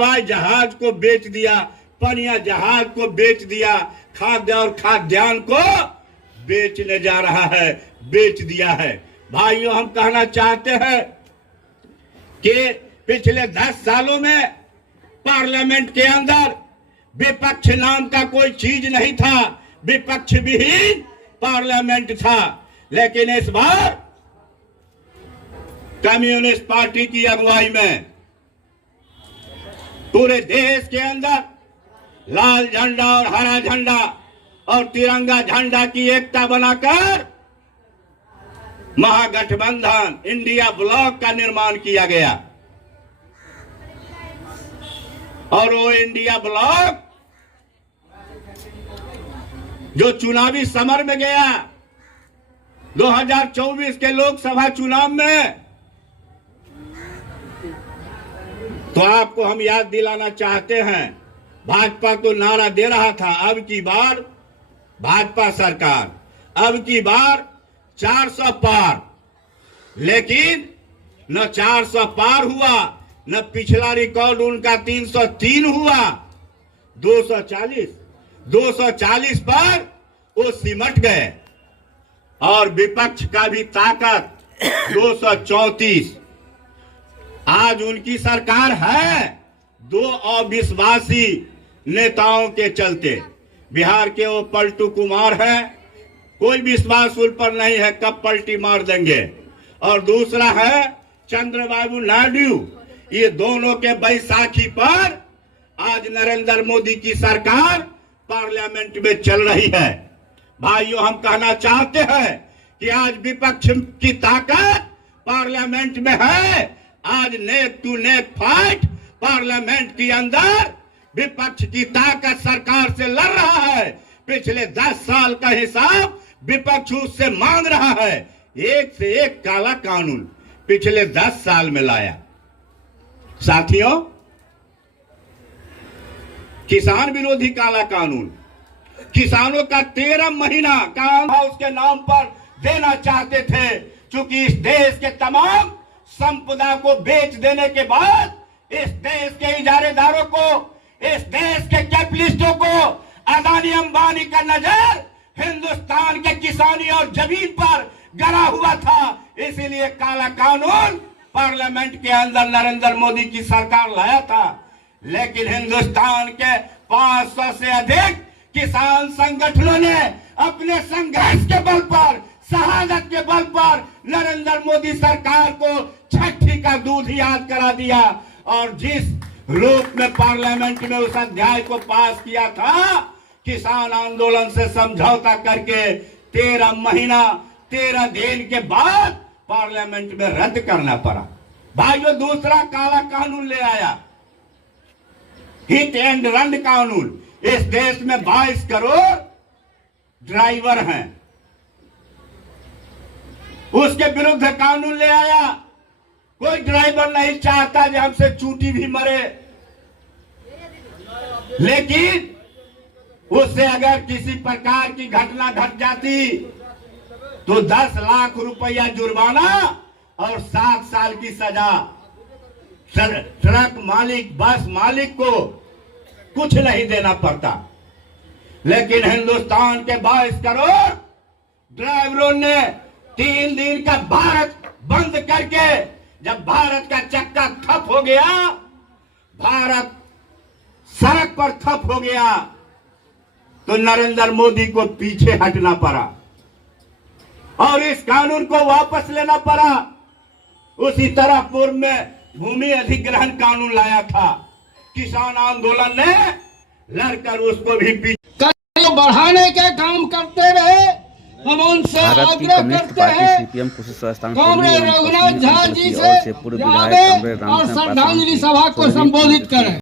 हवाई जहाज को बेच दिया, पनिया जहाज को बेच दिया, खाद्य और खाद्यान्न को बेचने जा रहा है, बेच दिया है। भाइयों, हम कहना चाहते हैं कि पिछले 10 सालों में पार्लियामेंट के अंदर विपक्ष नाम का कोई चीज नहीं था, विपक्ष विहीन पार्लियामेंट था। लेकिन इस बार कम्युनिस्ट पार्टी की अगुवाई में पूरे देश के अंदर लाल झंडा और हरा झंडा और तिरंगा झंडा की एकता बनाकर महागठबंधन इंडिया ब्लॉक का निर्माण किया गया। और वो इंडिया ब्लॉक जो चुनावी समर में गया 2024 के लोकसभा चुनाव में, तो आपको हम याद दिलाना चाहते हैं, भाजपा तो नारा दे रहा था अब की बार भाजपा सरकार, अब की बार 400 पार। लेकिन न 400 पार हुआ, न पिछला रिकॉर्ड उनका 303 हुआ, 240 पर वो सिमट गए। और विपक्ष का भी ताकत 234। आज उनकी सरकार है 2 अविश्वासी नेताओं के चलते। बिहार के वो पलटू कुमार है, कोई विश्वास उन पर नहीं है, कब पलटी मार देंगे। और दूसरा है चंद्रबाबू नायडू। ये दोनों के बैसाखी पर आज नरेंद्र मोदी की सरकार पार्लियामेंट में चल रही है। भाइयों, हम कहना चाहते हैं कि आज विपक्ष की ताकत पार्लियामेंट में है। आज neck to neck fight parliament के अंदर विपक्ष की ताकत सरकार से लड़ रहा है। पिछले 10 साल का हिसाब विपक्ष उससे मांग रहा है। एक से एक काला कानून पिछले 10 साल में लाया। साथियों, किसान विरोधी काला कानून, किसानों का 13 महीना काम उसके नाम पर देना चाहते थे। क्योंकि इस देश के तमाम संपदा को बेच देने के बाद इस देश के इजारेदारों को, इस देश के कैपिटलिस्टों को, अदानी अंबानी का नजर हिंदुस्तान के किसानी और जमीन पर गड़ा हुआ था। इसीलिए काला कानून पार्लियामेंट के अंदर नरेंद्र मोदी की सरकार लाया था। लेकिन हिंदुस्तान के 500 से अधिक किसान संगठनों ने अपने संघर्ष के बल पर, शहादत के बल पर नरेंद्र मोदी सरकार को छठी का दूध याद करा दिया। और जिस रूप में पार्लियामेंट में उस अध्याय को पास किया था, किसान आंदोलन से समझौता करके 13 महीना 13 दिन के बाद पार्लियामेंट में रद्द करना पड़ा। भाइयों, दूसरा काला कानून ले आया, हिट एंड रन कानून। इस देश में 22 करोड़ ड्राइवर हैं, उसके विरुद्ध कानून ले आया। कोई ड्राइवर नहीं चाहता कि हमसे चूटी भी मरे, लेकिन उससे अगर किसी प्रकार की घटना घट जाती तो 10 लाख रुपया जुर्माना और 7 साल की सजा। ट्रक मालिक, बस मालिक को कुछ नहीं देना पड़ता। लेकिन हिंदुस्तान के 22 करोड़ ड्राइवरों ने 3 दिन का भारत बंद करके, जब भारत का चक्का ठप हो गया, भारत सड़क पर ठप हो गया, तो नरेंद्र मोदी को पीछे हटना पड़ा और इस कानून को वापस लेना पड़ा। उसी तरह पूर्व में भूमि अधिग्रहण कानून लाया था, किसान आंदोलन ने लड़कर उसको भी पीछे बढ़ाने के काम करते रहे। हम उनसे आग्रह करते हैं कांग्रेस रघुनाथ झा जी से और श्रद्धांजलि सभा को संबोधित करें।